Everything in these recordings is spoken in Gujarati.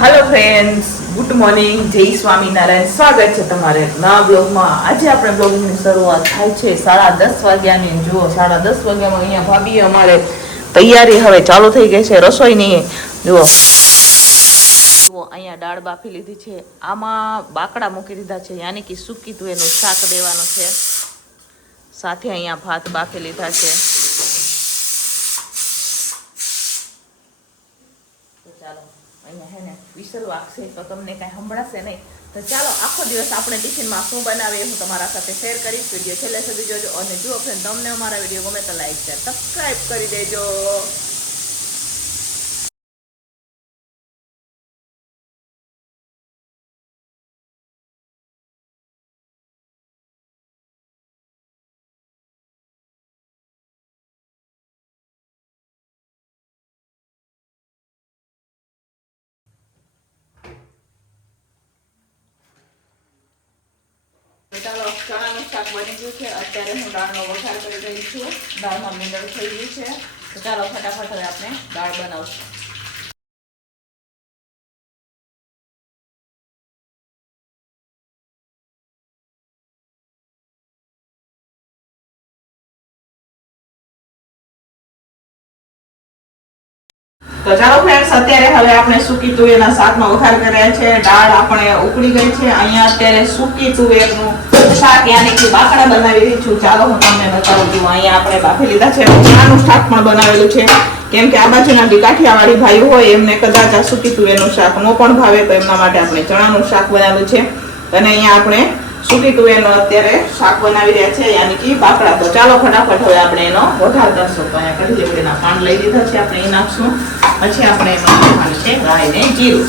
હેલો ફ્રેન્ડ્સ, ગુડ મોર્નિંગ, જય સ્વામિનારાયણ. સ્વાગત છે તમારે નવા બ્લોગમાં. આજે આપણે બ્લોગની શરૂઆત થાય છે 10:30 વાગ્યાની. જુઓ 10:30 વાગ્યામાં અહીંયા ભાભી અમારે તૈયારી હવે ચાલુ થઈ ગઈ છે રસોઈની. જુઓ અહીંયા દાળ બાફી લીધી છે, આમાં બાકડા મૂકી દીધા છે, યાની કે સૂકી તુવેરનું શાક દેવાનું છે. સાથે અહીંયા ભાત બાફી લીધા છે. તો ચાલો, અહીંયા હે ને વિસલ વાગશે તો તમને કાંઈ સંભળાશે નહીં. તો ચાલો, આખો દિવસ આપણે ટિફિનમાં શું બનાવીએ હું તમારા સાથે શેર કરીશ. વિડીયો છેલ્લે સુધી જોજો. અને જુઓ ફ્રેન્ડ, તમને અમારા વિડીયો ગમે તો લાઈક શેર સબસ્ક્રાઈબ કરી દેજો. ચાલો, ચણાનું શાક બની ગયું છે. અત્યારે હું દાળનો વઘાર કરી રહી છું. દાળમાં મીંડળ થઈ ગયું છે. તો ચાલો ફટાફટ હવે આપણે દાળ બનાવશું. તો ચાલો ફ્રેન્ડ્સ, અત્યારે હવે આપણે સૂકી તુવેરના શાકનો વઘાર કર્યા છે. દાળ આપણે ઉકળી ગઈ છે. અહીંયા અત્યારે સૂકી તુવેરનું શાક યાની કે બાકડા બનાવી રહી છું. ચાલો હું તમને બતાવું છું. અહીંયા આપણે બાફી લીધા છે. ચણાનું શાક પણ બનાવેલું છે, કેમ કે આ બાજુના જે કાઠિયાવાડી ભાઈઓ હોય એમને કદાચ આ સૂકી તુવેરનું શાક ન પણ ભાવે, તો એમના માટે આપણે ચણાનું શાક બનાવેલું છે. અને અહીંયા આપણે સૂકી તુવેરનો અત્યારે શાક બનાવી રહ્યા છે, યાની કે બાકડા. તો ચાલો ફટાફટ હવે આપણે એનો વઘાર કરશું. તો અહીંયા કઢી લીમડીના પાન લઈ લીધા છે, આપણે એ નાખશું. પછી આપણે એમાં નાખવાનું છે રાઈ ને જીરું.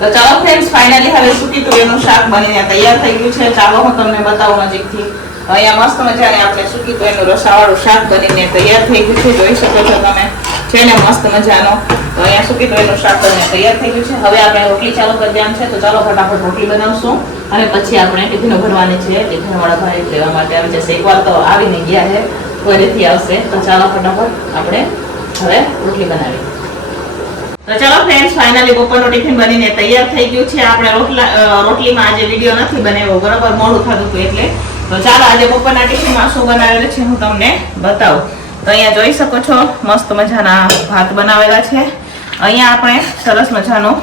તો ચાલો ફ્રેન્ડ્સ, ફાઇનલી હવે સૂકી તુવેરનું શાક બનીને તૈયાર થઈ ગયું છે. ચાલો હું તમને બતાવું નજીકથી. અહીંયા મસ્ત મજાને આપણે સૂકી તુવેરનું રસાવાળું શાક બનીને તૈયાર થઈ ગયું છે. જોઈ શકો છો તમે, છે ને મસ્ત મજાનો. તો અહીંયા સૂકી તુવેરનું શાક બનીને તૈયાર થઈ ગયું છે. હવે આપણે રોટલી ચાલુ કરી દેવાનું છે. તો ચાલો ફટાફટ રોટલી બનાવશું અને પછી આપણે ટિફિનો ભરવાની છે. ટિફિનવાળા ભાઈ લેવા માટે આવી જશે. એકવાર તો આવીને ગયા છે, ફરીથી આવશે. તો ચાલો ફટાફટ આપણે હવે રોટલી બનાવીએ. તો ચાલો ફ્રેન્ડ્સ, ફાઇનલી બપોરનું ટિફિન બનીને તૈયાર થઈ ગયું છે. આપણે રોટલીમાં આજે વિડીયો નથી બનાવ્યો, બરાબર મોડું થતું હતું એટલે. તો ચાલો આજે બપોરના ટિફિનમાં શું બનાવેલું છે હું તમને બતાવું. તો અહીંયા જોઈ શકો છો મસ્ત મજાના ભાત બનાવેલા છે. અહીંયા આપણે સરસ મજાનું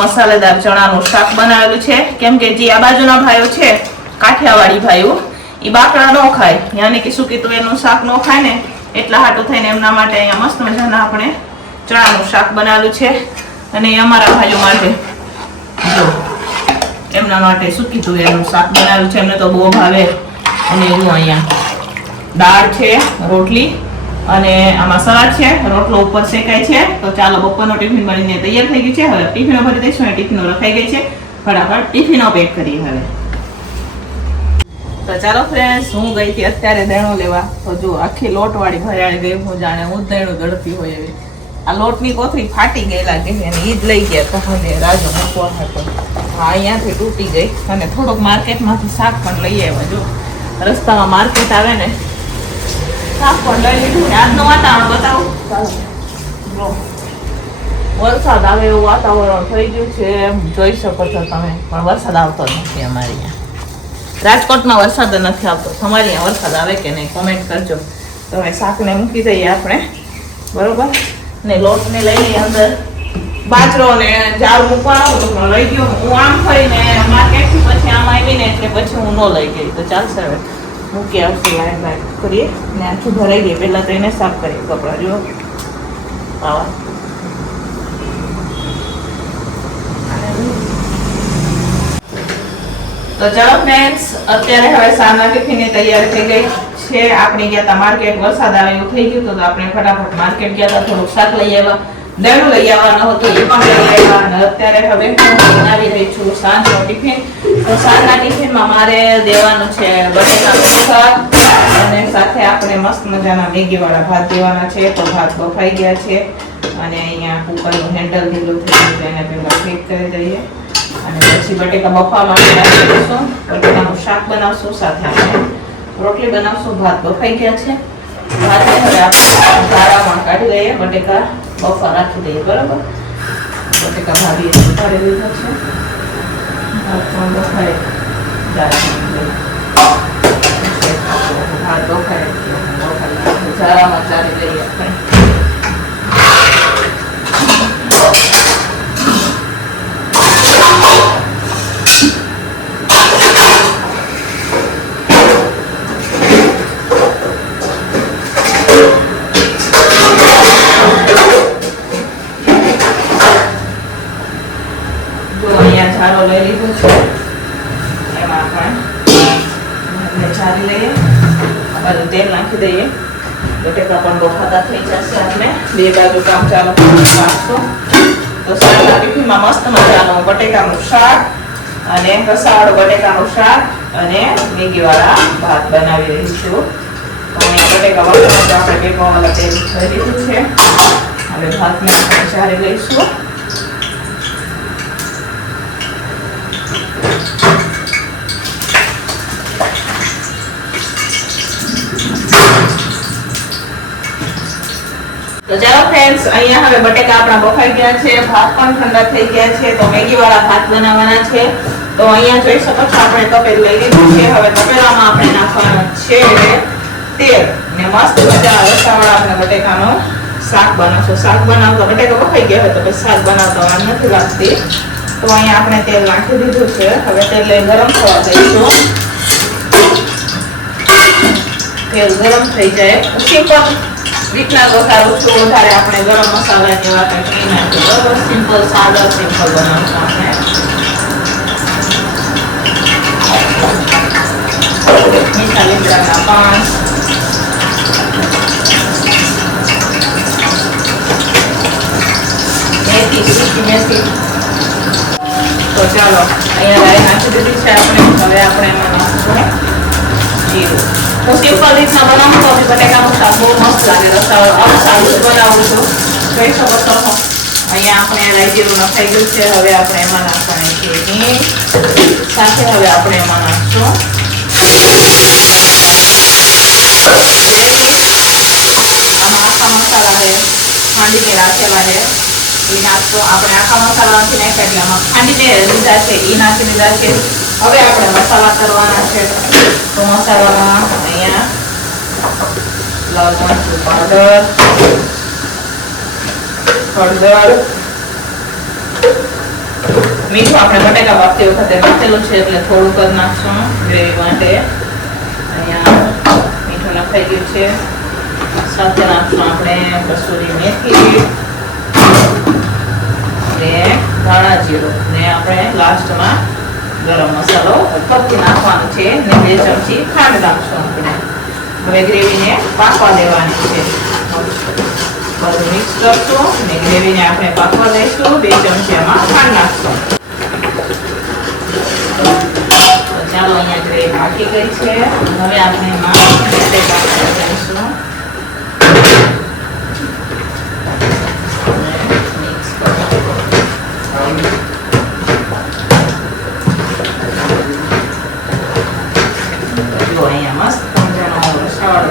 મસાલેદાર ચણાનું શાક બનાવેલું છે, કેમ કે જે આ બાજુના ભાઈઓ છે કાઠિયાવાડી ભાઈઓ, એ બાકડા ન ખાય, યાની કે સૂકી તુવેરનું શાક ન ખાય ને, એટલા હાટું થઈને એમના માટે અહીંયા મસ્ત મજાના આપણે ચણાનું શાક બનાવેલું છે. અને અમારા ભાઈઓ માટે જો એમના માટે સૂકી તુવેરનું શાક બનાવેલું છે. એમને તો બહુ ભાવે. અને જો અહીંયા દાળ છે, રોટલી અને આમાં સલાડ છે, રોટલો ઉપર શેકાય છે. તો ચાલો, બપોરનો ટિફિન બનીને તૈયાર થઈ ગયું છે. હવે ટિફિનો ભરી દઈશું. અને ટિફિનો રખાઈ ગઈ છે, ફટાફટ ટિફિનો પેક કરીએ હવે. તો ચાલો ફ્રેન્ડ્સ, હું ગઈ હતી અત્યારે દેણું લેવા. તો જો આખી લોટવાળી ભરાણી ગઈ. હું જાણે હું દેણું દળતી હોય એવી. આ લોટની કોથળી ફાટી ગઈ લાગે છે અને ઈ જ લઈ ગયા તો મને રાજો મૂકવા હતો. હા, અહીંયાથી તૂટી ગઈ. અને થોડોક માર્કેટમાંથી શાક પણ લઈ આવ્યા. જો રસ્તામાં માર્કેટ આવે ને, શાક પણ લઈ લીધું. આજનું વાતાવરણ બતાવું. વરસાદ આવે એવું વાતાવરણ થઈ ગયું છે, જોઈ શકો છો તમે. પણ વરસાદ આવતો નથી અમારે અહીંયા. રાજકોટમાં વરસાદ નથી આવતો. તમારે અહીંયા વરસાદ આવે કે નહીં કોમેન્ટ કરજો. તો હવે શાકને મૂકી દઈએ આપણે, બરોબર. ને લોટને લઈને અંદર બાજરો ને જાર મૂકવાનો તો લઈ ગયો. હું આમ થઈને માર્કેટથી પછી આમ આવીને એટલે પછી હું ન લઈ ગઈ. તો ચાલશે હવે. મૂકી આવશે લાઈન લાઈન કરીએ ને આખું ભરાઈ ગઈ. પહેલાં તો એને સાફ કરીએ કપડાં. જો આવા તો ચાલો ફ્રેન્ડ્સ, અત્યારે હવે સાંજના ટિફિનની તૈયારી થઈ ગઈ છે. આપણે ગયા હતા માર્કેટ, વરસાદ આવે એવું થઈ ગયું તો આપણે ફટાફટ માર્કેટ ગયા હતા. થોડુંક શાક લઈ આવ્યા, દળું લઈ આવવાનું હતું એ પણ લઈ આવ્યા. અને અત્યારે હવે હું બનાવી રહી છું સાંજનો ટિફિન. તો સાંજના ટિફિનમાં મારે દેવાનું છે બટેકાનું શાક અને સાથે આપણે મસ્ત મજાના મેગીવાળા ભાત દેવાના છે. તો ભાત બફાઈ ગયા છે અને અહીંયા કુકરનું હેન્ડલ ઢીલું થઈ ગયું તો એને પહેલાં ફિટ કરી દઈએ અને પછી બટેકા બફાવા માટે રાખી દઈશું. બટેકાનું શાક બનાવશું, સાથે આપણે રોટલી બનાવશું. ભાત બફાઈ ગયા છે. ભાતને હવે આપણે ધારામાં કાઢી દઈએ, બટેકા બફા રાખી દઈએ. બરાબર, બટેકા ભાભીએ સુધારી લીધા છે. ભાત પણ બફાઈ ભાત બફાઈ ધારામાં ચાલી લઈએ આપણે. લઈ લીધું છે, એમાં આપણે ચારી લઈએ. બધું તેલ નાખી દઈએ. બટેકા પણ બફાતા થઈ જશે. આપણે બે બાજુ કામ ચાલુ રાખશું. તો સાંજના ટિફિનમાં મસ્ત મજાનું બટેકાનું શાક અને રસાવાળું બટેકાનું શાક અને મેગીવાળા ભાત બનાવી રહી છું. તો અહીંયા બટેકા વખત આપણે બે પાવલા તેલ લઈ લીધું છે. હવે ભાતને આપણે ચારી લઈશું. તો ચાલો ફ્રેન્ડ્સ, અહીંયા હવે બટેકા આપણા બફાઈ ગયા છે, ભાત પણ ઠંડા થઈ ગયા છે. તો મેગીવાળા ભાત બનાવવાના છે. તો અહીંયા જોઈ શકો છો આપણે તપેલું લઈ લીધું છે. હવે તપેલામાં આપણે નાખવાનું છે તેલ ને મસ્ત મજા રસાવાળા આપણે બટેકાનું શાક બનાવશું. શાક બનાવતા બટેકા બફાઈ ગયા હોય તો પછી શાક બનાવતા વાર નથી લાગતી. તો અહીંયા આપણે તેલ નાખી દીધું છે. હવે તેલ લઈ ગરમ થવા દઈશું. તેલ ગરમ થઈ જાય સિમ્પલ રીતના વઘારું છું. વધારે આપણે ગરમ મસાલા જેવા કંઈ નાખીએ. બરોબર, સિમ્પલ સાદા સિમ્પલ બનાવશું આપણે. મીઠા લીમડાના પાન, મેથી, સૂકી મેથી. તો ચાલો, અહીંયા રાઈ નાખી દીધી છે આપણે. હવે આપણે એમાં નાખશું જીરું. તો સિમ્પલ રીતના બનાવું તો બટેકાનું શાક બહુ મસ્ત લાગે. રસાવાળું સારું જ બનાવું છું. જોઈ શકો છો અહીંયા આપણે રાઈ જીરું નખાઈ ગયું છે. હવે આપણે એમાં નાખવાની છે હિંગ. સાથે હવે આપણે એમાં નાખશું આમાં આખા મસાલા છે, ખાંડીને રાખેલા છે એ નાખશું. આપણે આખા મસાલા નથી નાખ્યા એટલે આમાં ખાંડીને લીધા છે એ નાખી લીધા છે. હવે આપણે મસાલા કરવાના છે. તો મસાલામાં અહીંયા લાલ મરચું પાવડર, હળદર, મીઠું આપણે બટેકા બાફતી વખતે નાખેલું છે એટલે થોડુંક જ નાખશું ગ્રેવી માટે. અહીંયા મીઠું નખાઈ ગયું છે. સાથે નાખશું આપણે કસૂરી મેથી ને ધાણા જીરું ને આપણે લાસ્ટમાં ગરમ મસાલો કપથી નાખવાનો છે ને 2 ચમચી ખાંડ નાખશું આપણે. હવે ગ્રેવીને પાકવા દેવાની છે. બધું મિક્સ કરશું ને ગ્રેવીને આપણે પાકવા દઈશું. 2 ચમચી એમાં ખાંડ નાખશું. ચાલો, અહીંયા ગ્રેવી પાકી ગઈ છે. હવે આપણે એમાં બટેકા દઈશું.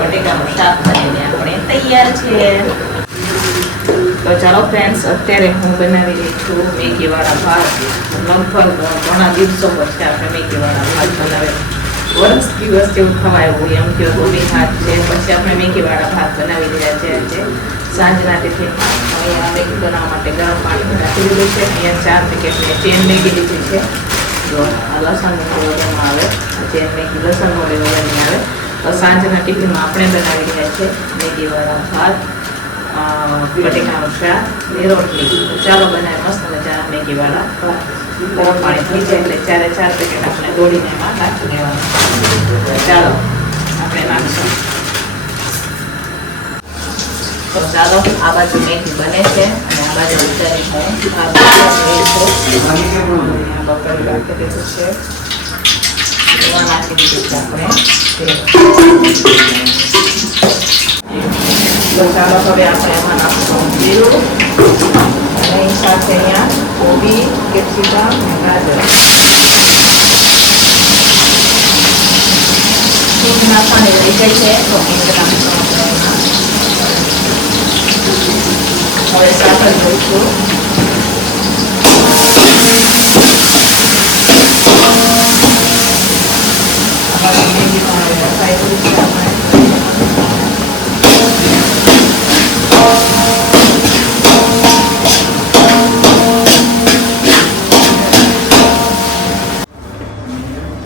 બટેકાનું શાક બનીને આપણે તૈયાર છે. તો ચાલો ફ્રેન્ડ્સ, અત્યારે હું બનાવી રહી છું મેગીવાળા ભાત. લગભગ ઘણા દિવસો પછી આપણે મેગીવાળા ભાત બનાવે. વર્ષ દિવસ જેવું ખવાયું એમ કે ગોળી ભાત છે. પછી આપણે મેગીવાળા ભાત બનાવી રહ્યા છે. સાંજના ટિફિનમાં અહીંયા મેગી બનાવવા માટે ગરમ પાણી રાખી દીધું છે. અહીંયા 4 પેકેટ મેં ચેન મેગી લીધી છે. જો આ લસણ વગરમાં આવે, ચેન મેગી લસણ વગરની આવે. તો સાંજના ટિફિનમાં આપણે બનાવી રહ્યા છે મેગીવાળા ભાત, બટેકાનું શાક ને રોટલી. તો ચાલો બનાવે મસ્ત મજાના મેગીવાળા ભાત. ગરમ પાણી થઈ જાય એટલે 4 પેકેટ આપણે દોડીને એમાં નાખી દેવાનું. ચાલો આપણે નાખશું. તો ચાલો આ બાજુ મેગી બને છે અને આ બાજુ ઉતારી હું બપોરે રાખી દીધું છે. એમાં નાખી દીધું છે આપણે. તો ચાલો હવે આપણે એમાં નાખશું જીરું અને એની સાથે અહીંયા કોબી, કેપ્સિકમ અને ગાજર નાખવાની રહી જાય છે. તો નાખશું હવે સાથે જોઈશું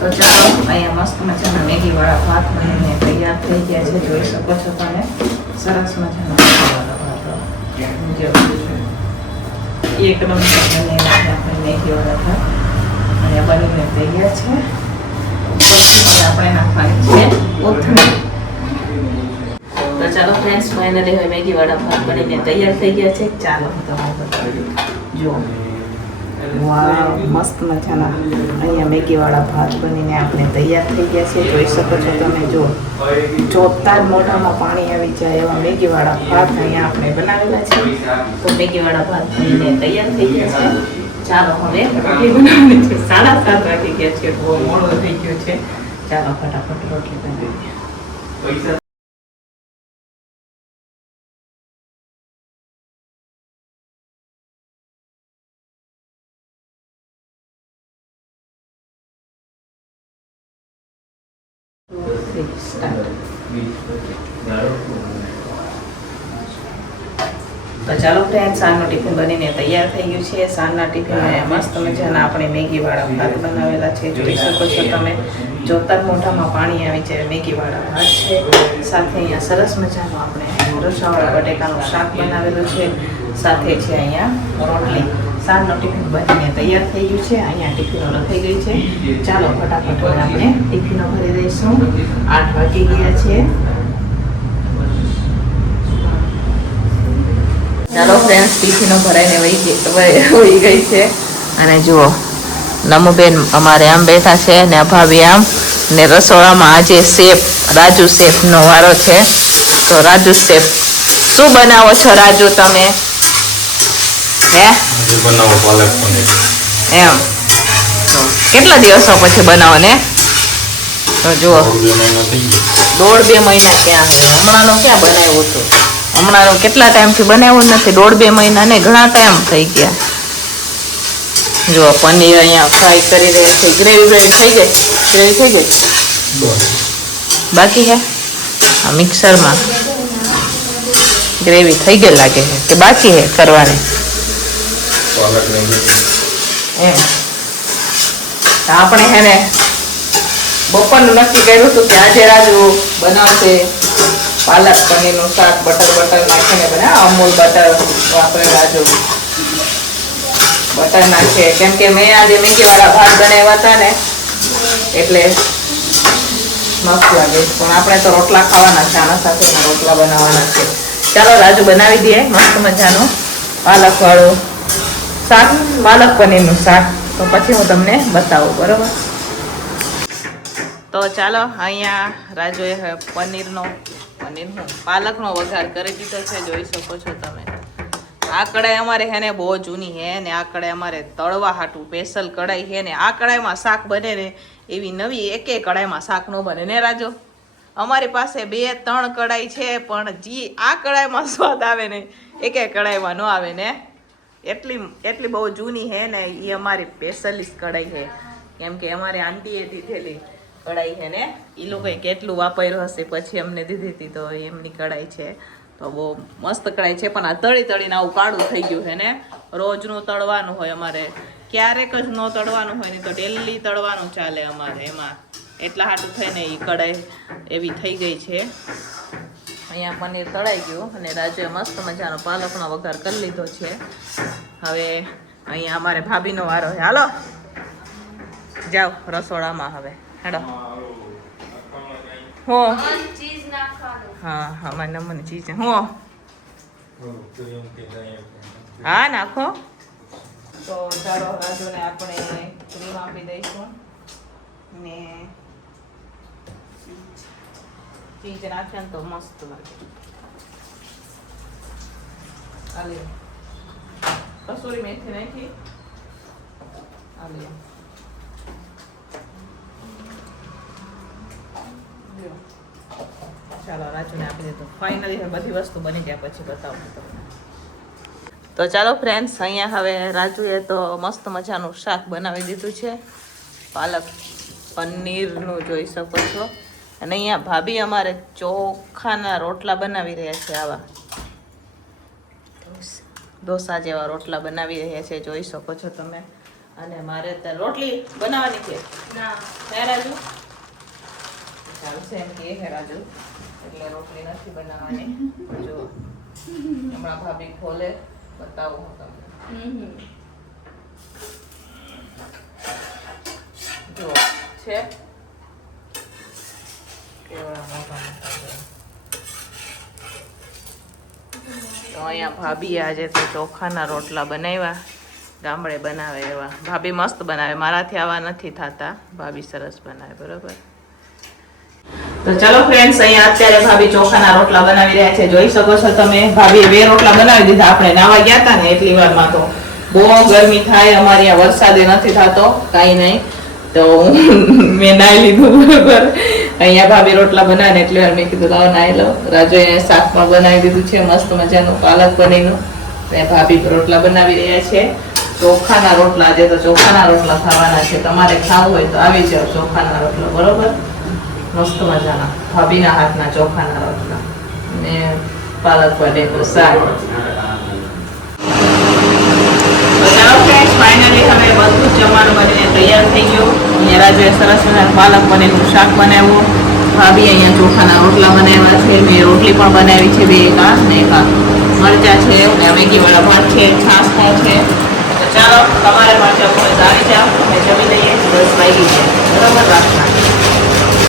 તો ચાલો અહીંયા મસ્ત મજાના મેગીવાળા ભાત બનીને તૈયાર થઈ ગયા છે. જોઈ શકો છો તમે સરસ મજાના એકદમ આપણે મેગીવાળા ભાત અને બનીને તૈયાર છે. આપણે નાખવાની છે કોથમીર. તો ચાલો ફ્રેન્ડ્સ, ફાઇનલી હવે મેગીવાળા ભાત બનીને તૈયાર થઈ ગયા છે. ચાલો હું તમને બતાવી જુઓ. વાવ, મસ્ત મજાના અહીંયા મેગીવાળા ભાત બનીને આપણે તૈયાર થઈ ગયા છે. જોઈ શકો છો તમે. જો જોતા જ મોઢામાં પાણી આવી જાય એવા મેગીવાળા ભાત અહીંયા આપણે બનાવેલા છે. તો મેગીવાળા ભાત બનીને તૈયાર થઈ ગયા છે. ચાલો હવે રોટલી બનાવવાની છે. 7:30 વાગી ગયા છે. બહુ મોડો થઈ ગયો છે. ચાલો ફટાફટ રોટલી બનાવીએ. તો ચાલો ફ્રેન્ડ, સાંજનું ટિફિન બનીને તૈયાર થઈ ગયું છે. સાંજના ટિફિનમાં મસ્ત મજાના આપણે મેગીવાળા ભાત બનાવેલા છે. જોઈ શકો છો તમે. જોતા જ મોઢામાં પાણી આવી જાય મેગીવાળા ભાત છે. સાથે અહીંયા સરસ મજાનું આપણે રસાવાળા બટેકાનું શાક બનાવેલું છે. સાથે છે અહીંયા રોટલી. સાંજનું ટિફિન બનીને તૈયાર થઈ ગયું છે. અહીંયા ટિફિનો લખાઈ ગઈ છે. ચાલો ફટાફટ આપણે ટિફિનો ભરી દઈશું. 8 વાગી ગયા છે. ચાલો ફ્રેન્ડ્સ, ટિફિનો ભરાઈને વહી ગઈ છે. અને જુઓ નમુબેન અમારે આમ બેઠા છે ને ભાભી આમ. ને રસોડામાં આજે શેફ રાજુ શેફનો વારો છે. તો રાજુ શેફ, શું બનાવો છો રાજુ તમે? હે બનાવો પાલક પનીર. એમ તો કેટલા દિવસો પછી બનાવો ને? તો જુઓ 1.5-2 મહિના ક્યાં, હમણાંનો ક્યાં બનાવ્યું હતું? હમણાં કેટલા ટાઈમથી બનાવ્યું નથી. 1.5-2 મહિના ને ઘણા ટાઈમ થઈ ગયા. જો પનીર અહીંયા ફ્રાય કરી રહ્યા છે. ગ્રેવી થઈ ગઈ? ગ્રેવી થઈ ગઈ બાકી હે? આ મિક્સરમાં ગ્રેવી થઈ ગઈ લાગે છે કે બાકી હે કરવાની? એમ આપણે હે ને બપોરનું નક્કી કર્યું હતું કે આજે રાજુ બનાવશે પાલક પનીરનું શાક. બટર નાખીને બનાવે. અમૂલ બટર વાપરે રાજુ. બટર નાખે કેમ કે મેં આજે મેગીવાળા ભાત બનાવ્યા હતા ને એટલે મસ્ત લાગે. પણ આપણે તો રોટલા ખાવાના છે. આના સાથે રોટલા બનાવવાના છે. ચાલો રાજુ બનાવી દઈએ મસ્ત મજાનું પાલકવાળું શાક, પાલક પનીરનું શાક. તો પછી હું તમને બતાવું, બરોબર? તો ચાલો અહીંયા રાજુએ પાલકનો વઘાર કરી દીધો છે. જોઈ શકો છો તમે. આ કઢાઈ અમારે હે ને બહુ જૂની હે ને આ કઢાઈ અમારે તળવા હાટું સ્પેશિયલ કઢાઈ હે ને આ કઢાઈમાં શાક બને ને એવી નવી એકે કઢાઈમાં શાક ન બને ને રાજુ? અમારી પાસે 2-3 કઢાઈ છે પણ આ કઢાઈમાં સ્વાદ આવે ને એકે કઢાઈમાં ન આવે ને. એટલી બહુ જૂની હે ને એ અમારી સ્પેશિયલિસ્ટ કઢાઈ છે. કેમ કે અમારે આંટીએ દીધેલી કઢાઈ છે ને એ લોકોએ કેટલું વાપર્યું હશે પછી અમને દીધી હતી. તો એમની કઢાઈ છે. તો બહુ મસ્ત કઢાઈ છે. પણ આ તળીને આવું કાળું થઈ ગયું છે ને. રોજનું તળવાનું હોય અમારે. ક્યારેક જ ન તળવાનું હોય ને તો ડેલી તળવાનું ચાલે અમારે. એમાં એટલા હાટું થઈને એ કઢાઈ એવી થઈ ગઈ છે. અહીંયા પનીર તળાઈ ગયું અને રાજુએ મસ્ત મજાનો પાલકનો વઘાર કરી લીધો છે. હવે અહીંયા અમારે ભાભીનો વારો છે. હાલો જાઓ રસોડામાં. હવે હેડો. હો હા હા મારે મને ચીજ હો હા નાખો. તો ચાલો રાજુને આપણે ક્રીમ આપી દઈશું ને ચીજ નાખે ને તો મસ્ત લાગે. આલે કસૂરી મેથી નાખી. આલે ચાલો રાજુને આપી દીધું. ફાઇનલી બધી વસ્તુ બની ગયા પછી બતાવું તમને. તો ચાલો ફ્રેન્ડ્સ, અહીંયા હવે રાજુએ તો મસ્ત મજાનું શાક બનાવી દીધું છે. પાલક પનીરનું જોઈ શકો છો. અને અહીંયા ભાભી અમારે ચોખાના રોટલા બનાવી રહ્યા છે. આવા ઢોસા જેવા રોટલા બનાવી રહ્યા છે, જોઈ શકો છો તમે. અને મારે ત્યાં રોટલી બનાવવાની છે. હે રાજુ? ચાલશે એમ કે હે રાજુ, એટલે રોટલી નથી બનાવવાની. જો હમણાં ભાભી ખોલે બતાવું હું તમને. જો છે કેવડા મોટા મોટા. તો અહીંયા ભાભી આજે તો ચોખાના રોટલા બનાવ્યા. ગામડે બનાવે એવા. ભાભી મસ્ત બનાવે, મારાથી આવા નથી થતા. ભાભી સરસ બનાવે. બરોબર. તો ચલો ફ્રેન્ડ્સ, અહીંયા અત્યારે ભાભી ચોખાના રોટલા બનાવી રહ્યા છે, જોઈ શકો છો તમે. ભાભીએ 2 રોટલા બનાવી દીધા. આપણે નાવા ગયા હતા ને એટલી વારમાં તો બહુ ગરમી થાય. અમારે અહીંયા વરસાદે નથી થતો, કાંઈ નહીં. તો મેં નાઈ લીધું. બરોબર. અહીંયા ભાભી રોટલા બનાવે એટલી વાર મેં કીધું લાવો નાઈ લો. રાજુએ શાક પણ બનાવી દીધું છે મસ્ત મજાનું પાલક પનીરનું. ભાભી રોટલા બનાવી રહ્યા છે. ચોખાના રોટલા, આજે તો ચોખાના રોટલા ખાવાના છે. તમારે ખાવું હોય તો આવી જાઓ ચોખાના રોટલા. બરોબર. મસ્ત મજાના ભાભીના હાથના ચોખાના રોટલા ને પાલક પનીરનું શાક. ફાઇનલી હવે બધું જમવાનું બનીને તૈયાર થઈ ગયું. અહીંયા રાજુએ સરસ મજાનું પાલક પનીરનું શાક બનાવ્યું. ભાભી અહીંયા ચોખાના રોટલા બનાવ્યા છે. મેં રોટલી પણ બનાવી છે 2 કા ને 1 મરચા છે ને મેગીવાળા ભાત છે, છાશ પણ છે. તો ચાલો તમારે માટે આપણે આવી જાઓ, અમે જમી લઈએ. 10 વાગી ગયા. બરાબર. રાખના.